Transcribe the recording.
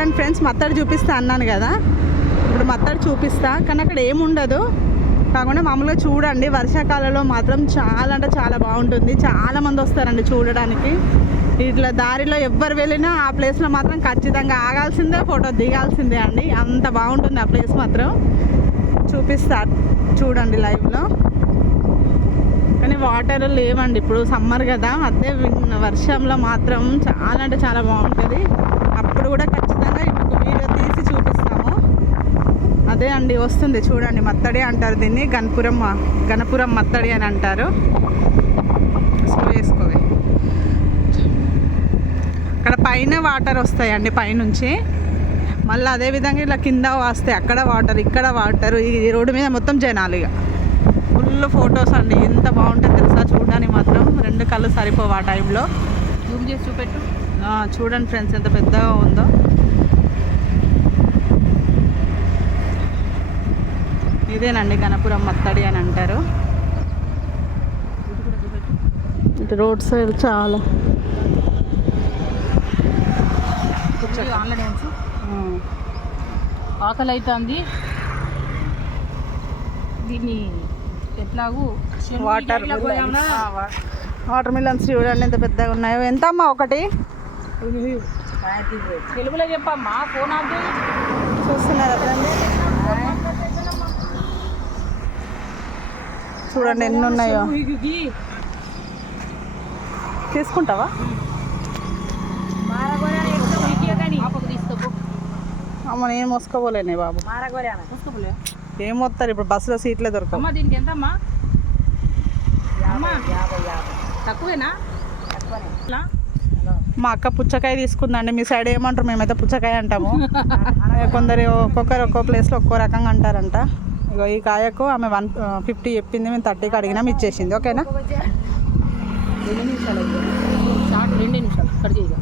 చూడండి ఫ్రెండ్స్, మత్తడి చూపిస్తా అన్నాను కదా, ఇప్పుడు మత్తడి చూపిస్తా. కానీ అక్కడ ఏముండదు, కాకుండా మామూలుగా చూడండి. వర్షాకాలంలో మాత్రం చాలా అంటే చాలా బాగుంటుంది. చాలామంది వస్తారండి చూడడానికి. ఇట్లా దారిలో ఎవ్వరు వెళ్ళినా ఆ ప్లేస్లో మాత్రం ఖచ్చితంగా ఆగాల్సిందే, ఫోటో దిగాల్సిందే అండి. అంత బాగుంటుంది ఆ ప్లేస్ మాత్రం. చూపిస్తా చూడండి లైవ్లో. కానీ వాటర్ లేవండి, ఇప్పుడు సమ్మర్ కదా. అదే వర్షంలో మాత్రం చాలా అంటే చాలా బాగుంటుంది. అప్పుడు కూడా ఖచ్చితంగా ఇప్పుడు వీడియో తీసి చూపిస్తాము. అదే అండి వస్తుంది చూడండి, మత్తడి అంటారు దీన్ని. గణపురం మత్తడి అని అంటారు. స్లో వేసుకోవే. అక్కడ పైన వాటర్ వస్తాయండి పైనుంచి, మళ్ళీ అదేవిధంగా ఇలా కింద వస్తాయి. అక్కడ వాటర్, ఇక్కడ వాటర్. ఈ రోడ్డు మీద మొత్తం జనాలు, ఇక ఫుల్ ఫొటోస్ అండి. ఎంత బాగుంటుంది తెలుసా చూడడానికి మాత్రం. రెండు కళ్ళు సరిపోవు ఆ టైంలో. జూమ్ చేసి చూపెట్టు. చూడండి ఫ్రెండ్స్ ఎంత పెద్దగా ఉందో. ఇదేనండి గణపురం మత్తడి అని అంటారు. ఇటు రోడ్ సైడ్ చాలా ఆకలి అవుతుంది. దీన్ని ఎట్లాగూ వాటర్ మిలన్స్ చూడండి ఎంత పెద్దగా ఉన్నాయో. ఎంత అమ్మా ఒకటి? తెలుగులో చెప్పమ్మా, ఫోన్ ఆపి. చూస్తున్నారా చూడండి ఎన్ని ఉన్నాయో. తీసుకుంటావా? అమ్మ నేను మోసుకోపోలేనే బాబు. ఏం మోస్తారు ఇప్పుడు, బస్సులో సీట్లే దొరకవు. దీనికి ఎంతమ్మా? తక్కువేనా? మా అక్క పుచ్చకాయ తీసుకుందండి. మీ సైడ్ ఏమంటారు? మేమైతే పుచ్చకాయ అంటాము. కొందరు ఒక్కొక్కరు ఒక్కో ప్లేస్లో ఒక్కో రకంగా అంటారంట. ఇగో ఈ కాయకు ఆమె 150 చెప్పింది, మేము 30కి అడిగినాం, ఇచ్చేసింది. ఓకేనా? 2 నిమిషాలు కట్ చేయ.